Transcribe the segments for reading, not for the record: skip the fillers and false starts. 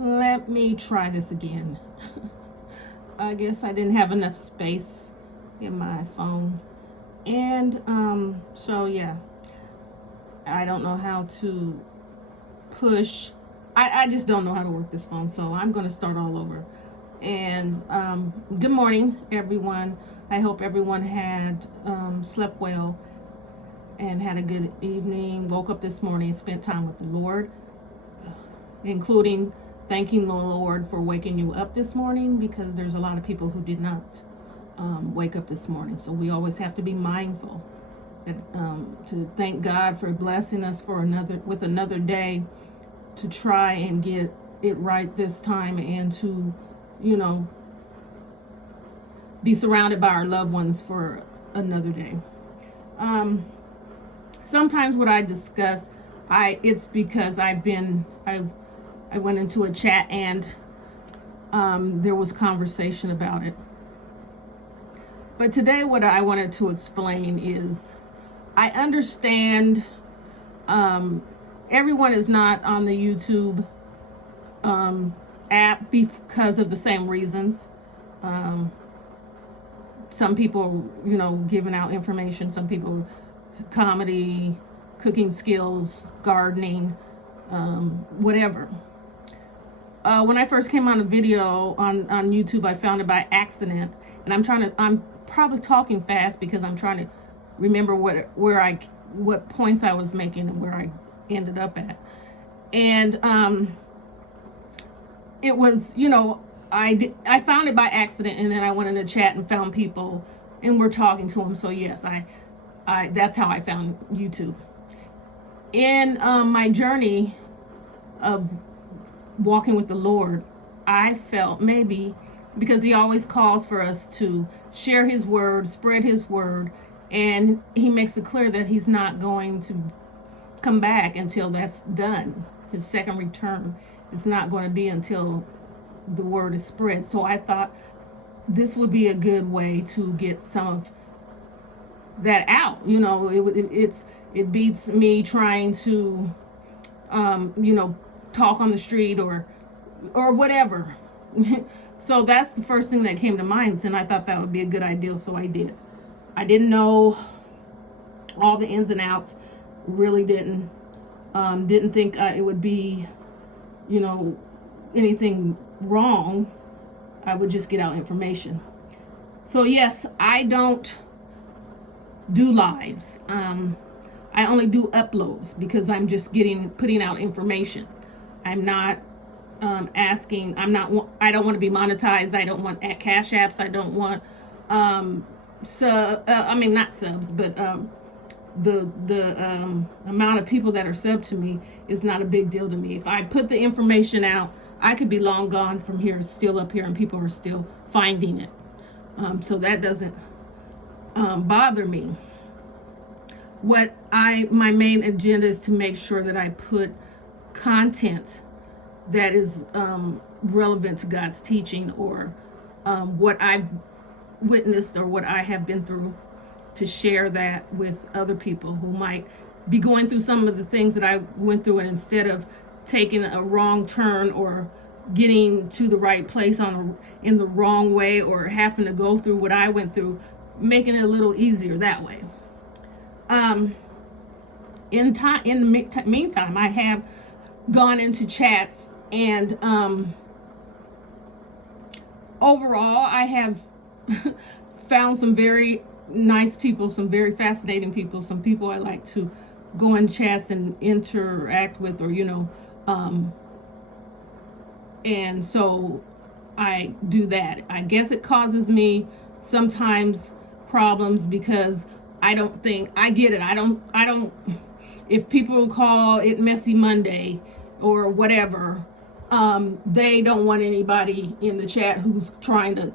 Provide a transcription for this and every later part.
Let me try this again. I guess I didn't have enough space in my phone. And so yeah, I don't know how to push. I just don't know how to work this phone, so I'm going to start all over. And good morning, everyone. I hope everyone had slept well and had a good evening. Woke up this morning, spent time with the Lord, including thanking the Lord for waking you up this morning, because there's a lot of people who did not wake up this morning. So we always have to be mindful that, to thank God for blessing us for another day to try and get it right this time, and to, you know, be surrounded by our loved ones for another day. Sometimes what I discuss, it's because I went into a chat, and there was conversation about it. But today, what I wanted to explain is, I understand everyone is not on the YouTube app because of the same reasons. Some people, giving out information. Some people, comedy, cooking skills, gardening, whatever. When I first came on a video on YouTube, I found it by accident, and I'm probably talking fast because I'm trying to remember what points I was making and where I ended up at. And it was, I found it by accident, and then I went in the chat and found people, and we're talking to them. So yes, I that's how I found YouTube. In my journey of walking with the Lord, I felt maybe because He always calls for us to share His word, spread His word, and He makes it clear that He's not going to come back until that's done. His second return is not going to be until the word is spread. So I thought this would be a good way to get some of that out. It beats me trying to talk on the street or whatever. So that's the first thing that came to mind, and I thought that would be a good idea, so I did. I didn't know all the ins and outs, really didn't think it would be anything wrong. I would just get out information. So yes, I don't do lives. I only do uploads because I'm just putting out information. I'm not asking. I don't want to be monetized. I don't want cash apps. I don't want not subs, but the amount of people that are sub to me is not a big deal to me. If I put the information out, I could be long gone from here, still up here, and people are still finding it. So that doesn't bother me. My main agenda is to make sure that I put content that is relevant to God's teaching, or what I've witnessed or what I have been through, to share that with other people who might be going through some of the things that I went through, and instead of taking a wrong turn or getting to the right place in the wrong way, or having to go through what I went through, making it a little easier that way. In the meantime, I have gone into chats, and overall, I have found some very nice people, some very fascinating people, some people I like to go in chats and interact with, or and so I do that. I guess it causes me sometimes problems because I get it. I don't if people call it Messy Monday or whatever, they don't want anybody in the chat who's trying to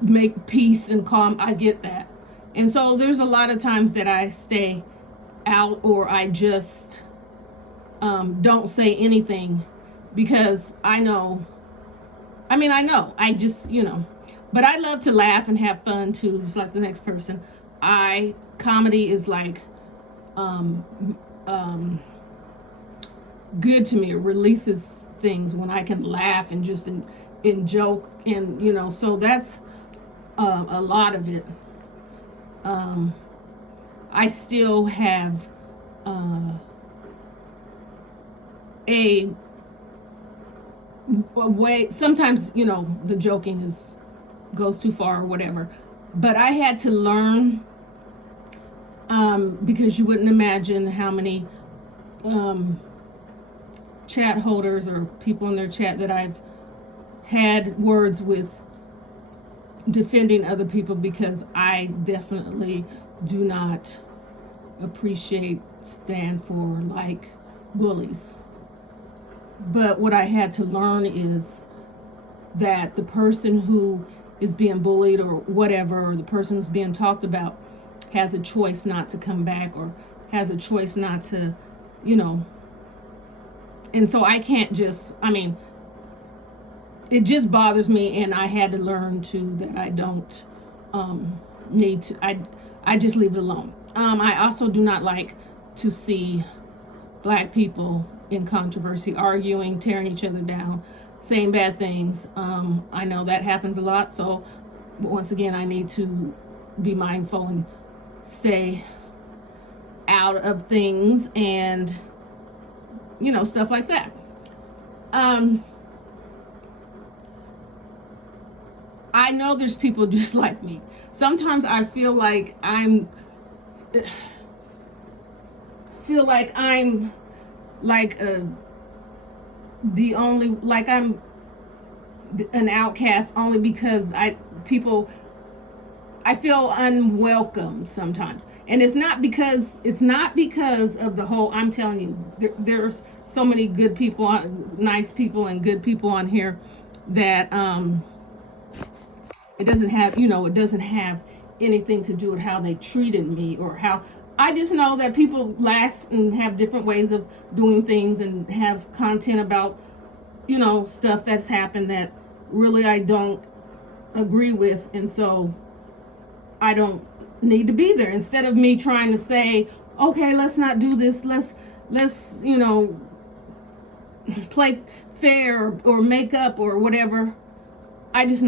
make peace and calm. I get that. And so there's a lot of times that I stay out, or I just don't say anything, because I know, I just, but I love to laugh and have fun too, just like the next person. Comedy is like good to me. It releases things when I can laugh and just in joke, and so that's a lot of it. um, I still have a way. Sometimes the joking goes too far or whatever, but I had to learn, because you wouldn't imagine how many chat holders or people in their chat that I've had words with defending other people, because I definitely do not appreciate, stand for, like, bullies. But what I had to learn is that the person who is being bullied or whatever, or the person who's being talked about, has a choice not to come back, or has a choice not to, and so I can't just, it just bothers me, and I had to learn that I don't need to, I just leave it alone. I also do not like to see Black people in controversy, arguing, tearing each other down, saying bad things. I know that happens a lot, so once again, I need to be mindful and stay out of things, and stuff like that. I know there's people just like me. Sometimes I feel like I'm like the only, like I'm an outcast, only because I feel unwelcome sometimes. And it's not because of the whole, I'm telling you, there's so many good people, nice people and good people on here, that it doesn't have anything to do with how they treated me, or how, I just know that people laugh and have different ways of doing things, and have content about stuff that's happened that really I don't agree with, and so I don't need to be there. Instead of me trying to say, okay, let's not do this, let's play fair or make up or whatever, I just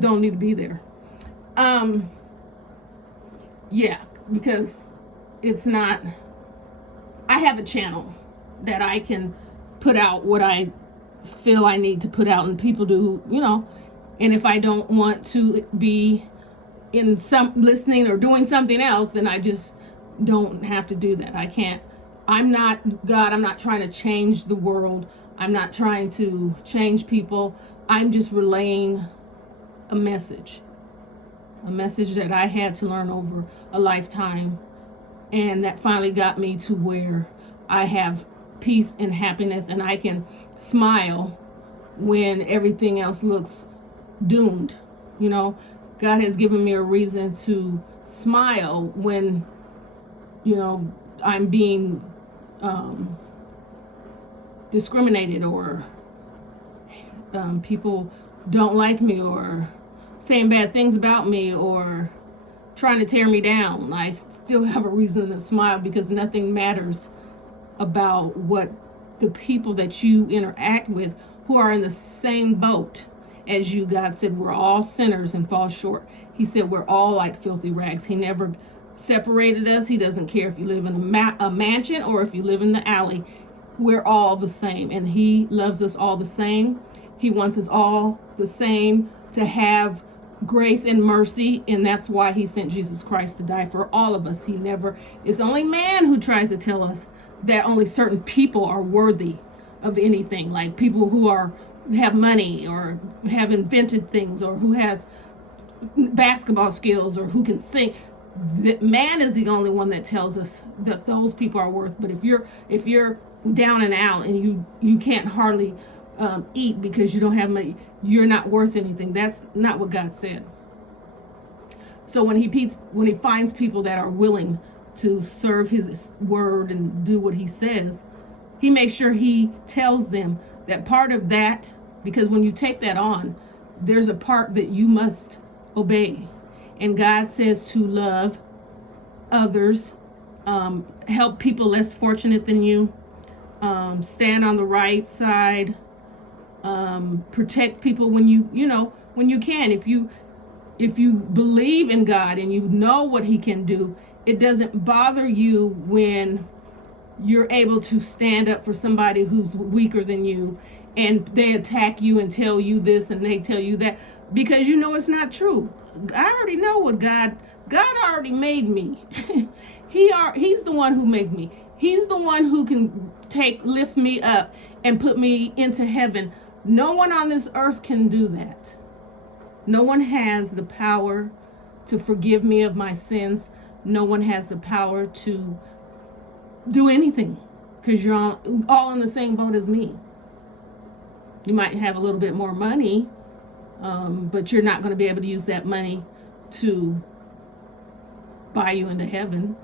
don't need to be there. Yeah, because it's not, I have a channel that I can put out what I feel I need to put out, and people do, and if I don't want to be in some listening or doing something else, then I just don't have to do that. I can't, I'm not God, I'm not trying to change the world, I'm not trying to change people, I'm just relaying a message that I had to learn over a lifetime, and that finally got me to where I have peace and happiness, and I can smile when everything else looks doomed. God has given me a reason to smile when I'm being discriminated, or people don't like me, or saying bad things about me, or trying to tear me down. I still have a reason to smile, because nothing matters about what the people that you interact with, who are in the same boat as you. God said we're all sinners and fall short. He said we're all like filthy rags. He never separated us. He doesn't care if you live in a mansion or if you live in the alley. We're all the same, and he loves us all the same. He wants us all the same to have grace and mercy, and that's why he sent Jesus Christ to die for all of us. It's only man who tries to tell us that only certain people are worthy of anything, like people who have money, or have invented things, or who has basketball skills, or who can sing. Man is the only one that tells us that those people are worth. But if you're down and out, and you can't hardly eat because you don't have money, you're not worth anything. That's not what God said. So when he finds people that are willing to serve his word and do what he says, he makes sure he tells them that part of that, because when you take that on, there's a part that you must obey. And God says to love others, help people less fortunate than you, stand on the right side, protect people when when you can. If you believe in God and you know what he can do, it doesn't bother you when you're able to stand up for somebody who's weaker than you, and they attack you and tell you this and they tell you that, because you know it's not true. I already know what God already made me. He's the one who made me. He's the one who can lift me up and put me into heaven. No one on this earth can do that. No one has the power to forgive me of my sins. No one has the power to do anything, because you're all in the same boat as me. You might have a little bit more money, but you're not going to be able to use that money to buy you into heaven.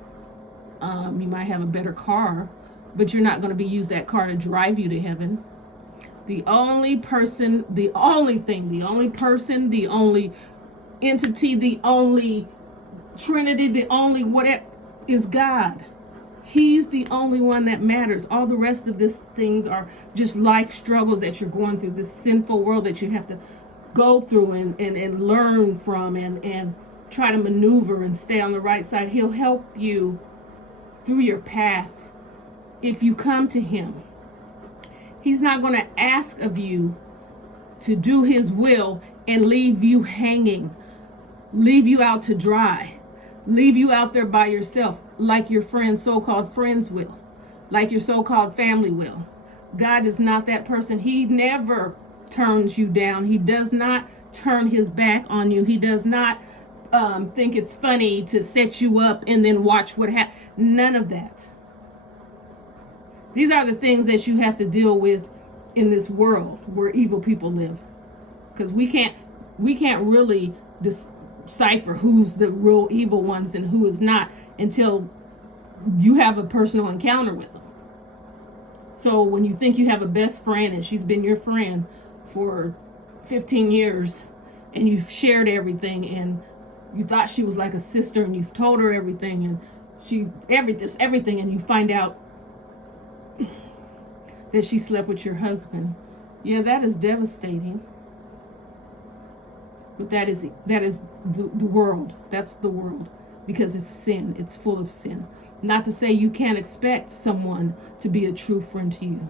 You might have a better car, but you're not going to use that car to drive you to heaven. The only person, the only thing, the only person, the only entity, the only Trinity, the only whatever is God. He's the only one that matters. All the rest of these things are just life struggles that you're going through, this sinful world that you have to go through and learn from and try to maneuver and stay on the right side. He'll help you through your path if you come to him. He's not going to ask of you to do his will and leave you hanging, leave you out to dry, leave you out there by yourself like your friends, so-called friends will, like your so-called family will. God is not that person. He never turns you down. He does not turn his back on you. He does not think it's funny to set you up and then watch what happens. None of that. These are the things that you have to deal with in this world where evil people live, because we can't really decipher who's the real evil ones and who is not until you have a personal encounter with them. So when you think you have a best friend and she's been your friend for 15 years and you've shared everything and you thought she was like a sister and you've told her everything and everything, and you find out that she slept with your husband. Yeah, that is devastating. But that is the world. That's the world, because it's sin. It's full of sin. Not to say you can't expect someone to be a true friend to you.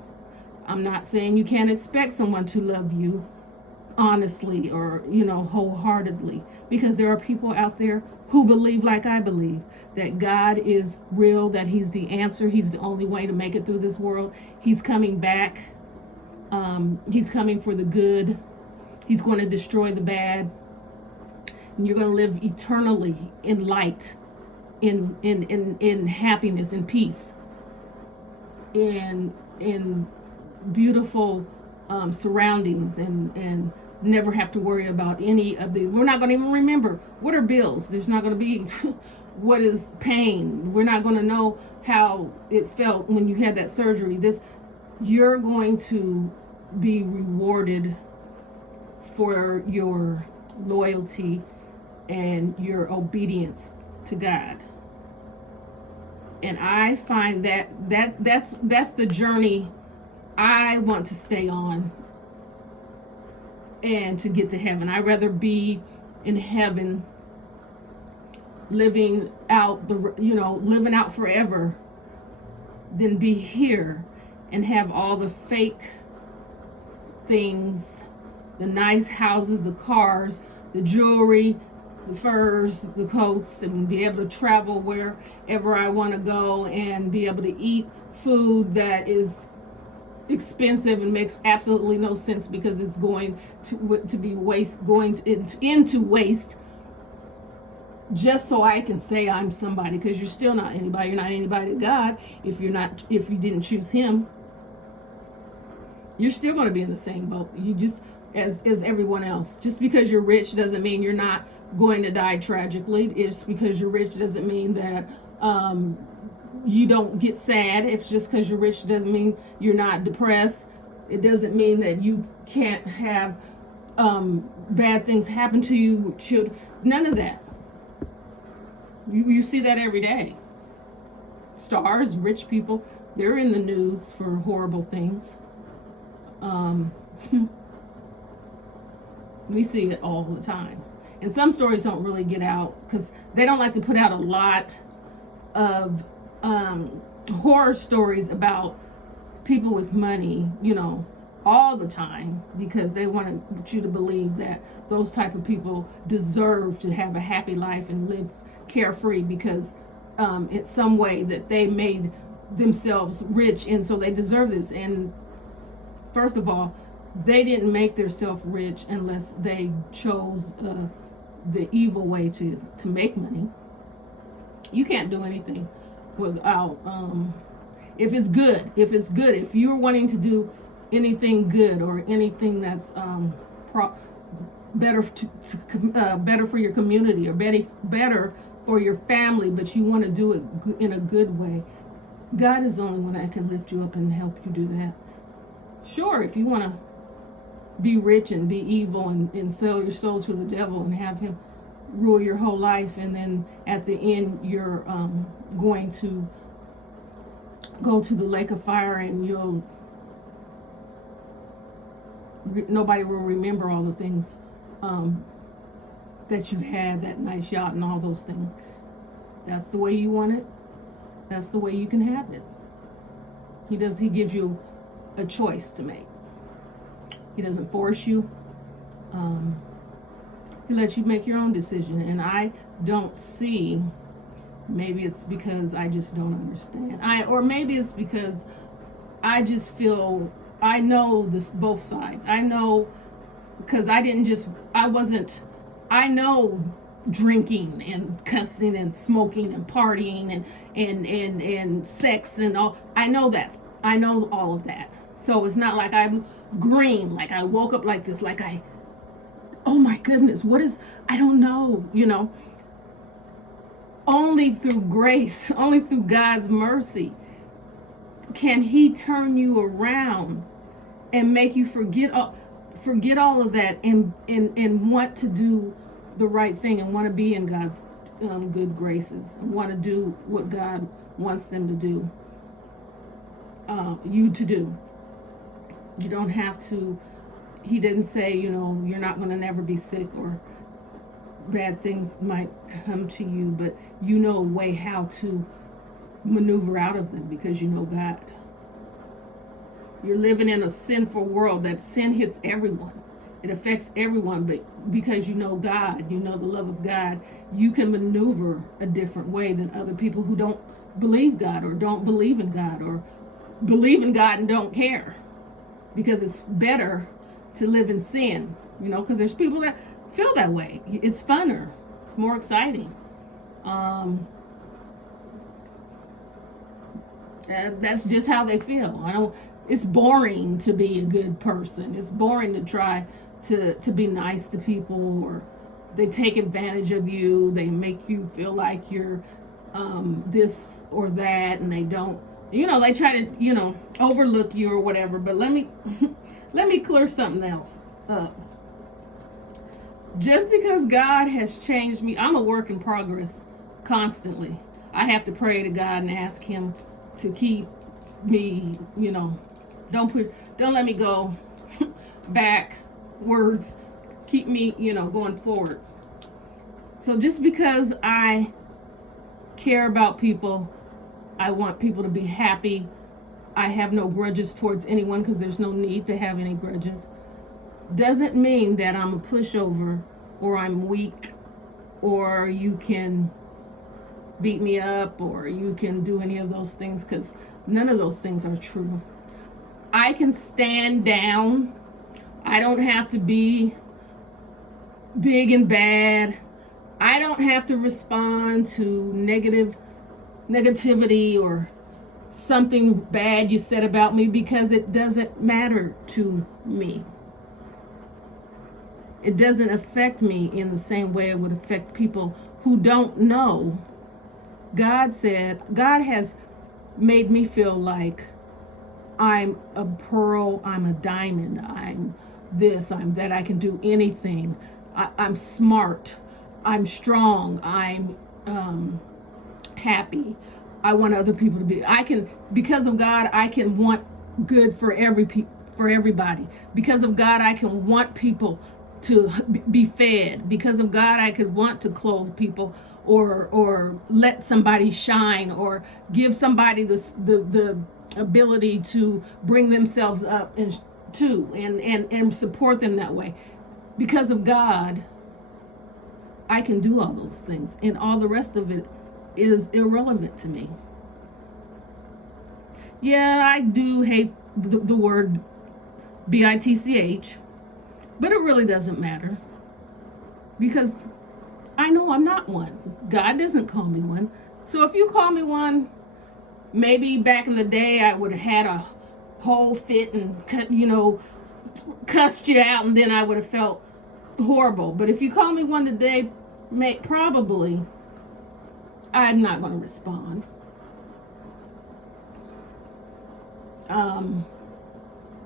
I'm not saying you can't expect someone to love you honestly or, wholeheartedly, because there are people out there who believe like I believe, that God is real, that he's the answer. He's the only way to make it through this world. He's coming back. He's coming for the good. He's going to destroy the bad. And you're going to live eternally in light, in happiness and peace, in beautiful surroundings, and never have to worry about any of the. We're not going to even remember what are bills. There's not going to be what is pain. We're not going to know how it felt when you had that surgery. You're going to be rewarded for your loyalty and your obedience to God. And I find that's the journey I want to stay on and to get to heaven. I'd rather be in heaven living out forever than be here and have all the fake things, the nice houses, the cars, the jewelry, the furs, the coats, and be able to travel wherever I want to go and be able to eat food that is expensive and makes absolutely no sense, because it's going to be into waste, just so I can say I'm somebody, because you're still not anybody. You're not anybody to God if you didn't choose him. You're still going to be in the same boat. You just as everyone else. Just because you're rich doesn't mean you're not going to die tragically. It's because you're rich doesn't mean that you don't get sad. If just because you're rich doesn't mean you're not depressed. It doesn't mean that you can't have bad things happen to you. None of that. You see that every day. Stars, rich people, They're in the news for horrible things. Um, we see it all the time. And some stories don't really get out because they don't like to put out a lot of horror stories about people with money, all the time, because they want you to believe that those type of people deserve to have a happy life and live carefree because it's some way that they made themselves rich, and so they deserve this. And first of all, they didn't make themselves rich unless they chose the evil way to make money. You can't do anything without if it's good. If you're wanting to do anything good or anything that's better better for your community or better for your family, but you want to do it in a good way, God is the only one that can lift you up and help you do that. Sure, if you want to be rich and be evil and sell your soul to the devil and have him rule your whole life, and then at the end you're going to go to the lake of fire, and nobody will remember all the things that you had, that nice yacht and all those things. That's the way you want it. That's the way you can have it. He gives you a choice to make. He doesn't force you. He lets you make your own decision. And I don't see, maybe it's because I just don't understand. Or maybe it's because I just feel, I know this both sides. I know, because I know drinking and cussing and smoking and partying and sex and all. I know that. I know all of that. So it's not like I'm green, like I woke up like this, oh my goodness, I don't know, Only through grace, only through God's mercy can he turn you around and make you forget all of that and want to do the right thing and want to be in God's good graces and want to do what God wants them to do, you to do. You don't have to, he didn't say, you're not going to never be sick or bad things might come to you, but you know a way how to maneuver out of them because you know God. You're living in a sinful world that sin hits everyone. It affects everyone, but because you know God, you know the love of God, you can maneuver a different way than other people who don't believe God or don't believe in God or believe in God and don't care. Because it's better to live in sin, because there's people that feel that way. It's funner, it's more exciting. That's just how they feel. It's boring to be a good person. It's boring to try to be nice to people, or they take advantage of you. They make you feel like you're this or that, and they don't. They try to, overlook you or whatever. But let me clear something else up. Just because God has changed me, I'm a work in progress constantly. I have to pray to God and ask him to keep me, don't let me go backwards. Keep me, going forward. So just because I care about people, I want people to be happy. I have no grudges towards anyone because there's no need to have any grudges. Doesn't mean that I'm a pushover or I'm weak or you can beat me up or you can do any of those things, because none of those things are true. I can stand down. I don't have to be big and bad. I don't have to respond to negativity or something bad you said about me, because it doesn't matter to me. It doesn't affect me in the same way it would affect people who don't know. God has made me feel like I'm a pearl, I'm a diamond, I'm this, I'm that, I can do anything. I'm smart, I'm strong, I'm happy, I want other people to be. Because of God, I can want good for everybody. Because of God, I can want people to be fed. Because of God, I could want to clothe people, or let somebody shine, or give somebody the ability to bring themselves up and support them that way. Because of God, I can do all those things, and all the rest of it is irrelevant to me. Yeah, I do hate the word bitch, but it really doesn't matter, because I know I'm not one. God doesn't call me one. So if you call me one, maybe back in the day I would have had a whole fit and cussed you out, and then I would have felt horrible. But if you call me one today, probably I'm not going to respond.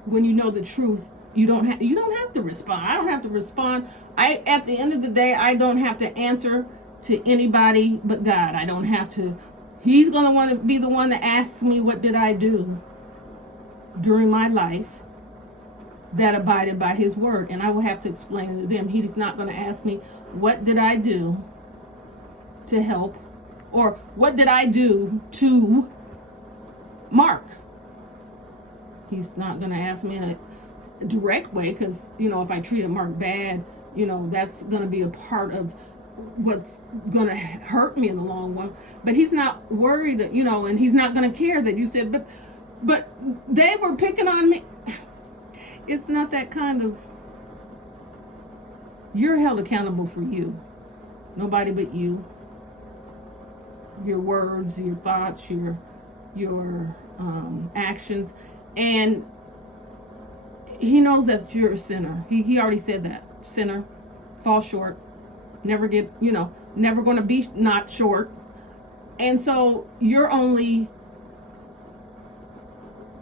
When you know the truth, you don't have to respond. I don't have to respond. At the end of the day, I don't have to answer to anybody but God. I don't have to. He's going to want to be the one that asks me, what did I do during my life that abided by his word? And I will have to explain it to them. He's not going to ask me, what did I do to help, or what did I do to Mark? He's not going to ask me in a direct way, because if I treated Mark bad, that's going to be a part of what's going to hurt me in the long run. But he's not worried, and he's not going to care that you said, but they were picking on me. It's not that kind of. You're held accountable for you, nobody but you. Your words, your thoughts, your actions. And he knows that you're a sinner. He already said that. Sinner, fall short, never going to be not short. And so your only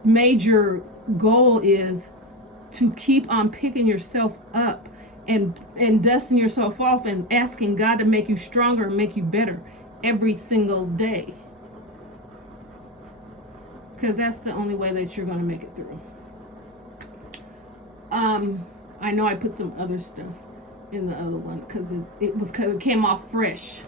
major goal is to keep on picking yourself up and dusting yourself off and asking God to make you stronger and make you better every single day. Because that's the only way that you're going to make it through. I know I put some other stuff in the other one because it came off fresh.